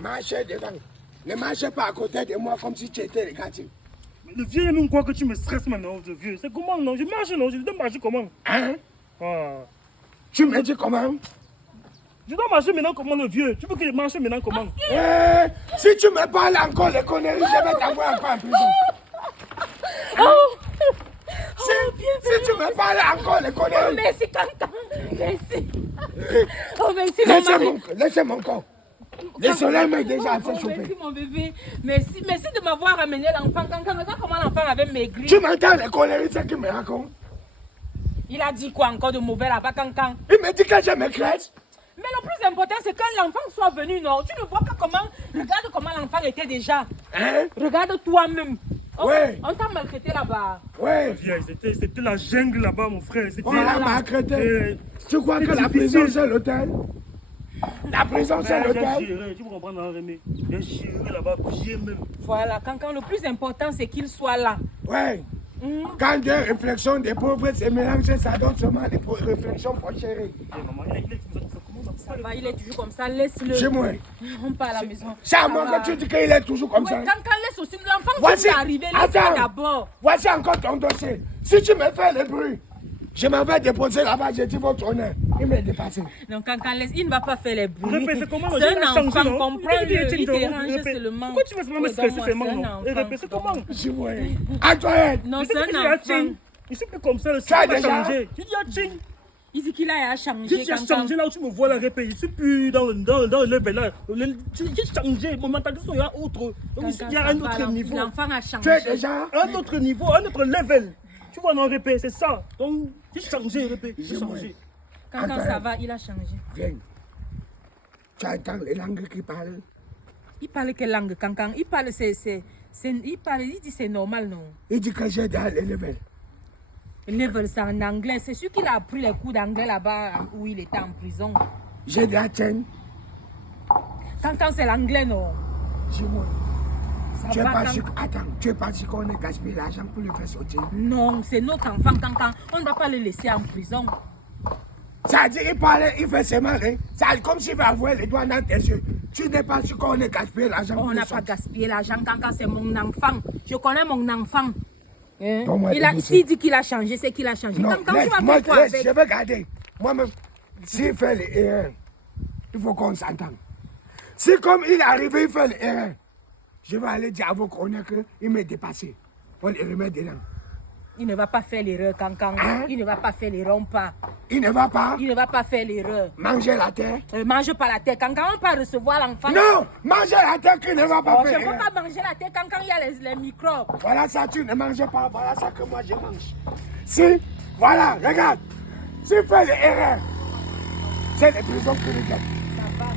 Marchez devant. Ne marchez pas à côté de moi comme si tu étais le gardien. Le vieux, même quoi que tu me stresses maintenant, le vieux. C'est comment, non? Je marche, non? Je dois marcher comment? Hein? Ah. Tu me dis comment? Je dois marcher maintenant comment, le vieux? Tu veux que je marche maintenant comment? Si tu me parles encore les conneries, je vais t'envoyer encore en prison. Si tu me parles encore les conneries... Merci, Kankan. Merci. Oh, merci, mon mari. Laissez mon corps. Le soleil m'est déjà assez chauffé. Merci, mon bébé. Merci de m'avoir ramené l'enfant. Kankan, regarde comment l'enfant avait maigri. Tu m'entends les conneries, c'est qu'il me raconte? Il a dit quoi encore de mauvais là-bas, Kankan? Il me dit que je me crèche. Mais le plus important, c'est que l'enfant soit venu, non? Tu ne vois pas comment... Regarde comment l'enfant était déjà. Hein? Regarde toi-même. Ouais. On t'a maltraité là-bas. Ouais. C'était la jungle là-bas, mon frère. On l'a maltraité. Tu crois que la prison, c'est l'hôtel? La prison, c'est l'hôtel. Tu me comprends, Rémi? J'ai géré là-bas, bien même. Voilà, Kankan, le plus important, c'est qu'il soit là. Ouais. Quand des réflexions des pauvres se mélangent, ça donne seulement des réflexions pour chérir. Ça va, il est toujours comme ça, laisse-le. Chez moi. On part à la maison. C'est à moi que tu dis qu'il est toujours comme ça. Kankan, laisse aussi l'enfant Voici. qui est arrivé, laisse-le d'abord. Voici encore ton dossier. Si tu me fais le bruit, je m'en vais déposer là-bas, j'ai dit votre honneur. Il m'est dépassé. Donc, Kankan, laisse, il ne va pas faire les bruits. C'est comment? C'est un enfant, comprends-le. Il dérange seulement. Pourquoi tu veux seulement me stresser seulement, non? C'est comment? Je vois. À toi, non, c'est un enfant. Il ne plus comme ça, le Ça a système a déjà changé. Tu dis à Ching. Il dit qu'il a changé. Tu as changé là où tu me vois là, répé. Je ne suis plus dans le level là. J'ai changé. Mon mentalité, il y a autre. Donc ici, il y a un autre niveau. L'enfant a changé. Tu es déjà Un autre niveau, un autre level. Tu vois, non, répé, c'est ça. Donc, j'ai changé, répé. J'ai changé. Quand ça va, il a changé. Viens. Tu entends les langues qui parlent? Il parle quelle langue, Kankan? Il parle, il dit c'est normal, non? Il dit que j'ai dans les levels. Level, c'est en anglais. C'est sûr qu'il a appris les cours d'anglais là-bas où il était en prison. J'ai de la chaîne. Kankan, c'est l'anglais, non? Dis-moi. Ça Tu es va, pas Kankan. sûr. Attends, tu es pas sûr qu'on ait gaspillé l'argent pour le faire sortir? Non, c'est notre enfant, Kankan. On ne va pas le laisser en prison. Ça veut dire qu'il parle, il fait seulement rien. C'est comme s'il va avoir les doigts dans tes yeux. Tu n'es pas sûr qu'on ait gaspillé l'argent pour On le n'a pas sortir? gaspillé l'argent, Kankan, c'est mon enfant. Je connais mon enfant. Hein? Donne-moi les dossiers. S'il dit qu'il a changé, c'est qu'il a changé. Non, Kankan, tu vas moi, faire quoi avec? je vais garder. Moi-même, s'il fait les erreurs, il faut qu'on s'entende. Si comme il est arrivé, il fait les erreurs, je vais aller dire à vos honneurs qu'il m'est dépassé. On les remet dedans. Il ne va pas faire l'erreur, Kankan. Hein? Il ne va pas faire l'erreur, on part. Il ne va pas Il ne va pas faire l'erreur. manger la terre. Mange pas la terre. Kankan, on peut recevoir l'enfant. Non, manger la terre qui ne va pas Oh, je faire ne peux erreur. pas manger la terre Kankan, il y a les microbes. Voilà ça, tu ne manges pas. Voilà ça que moi je mange. Si, voilà, regarde. S'il fait les erreurs, c'est les prisons qui nous donnent. Ça va.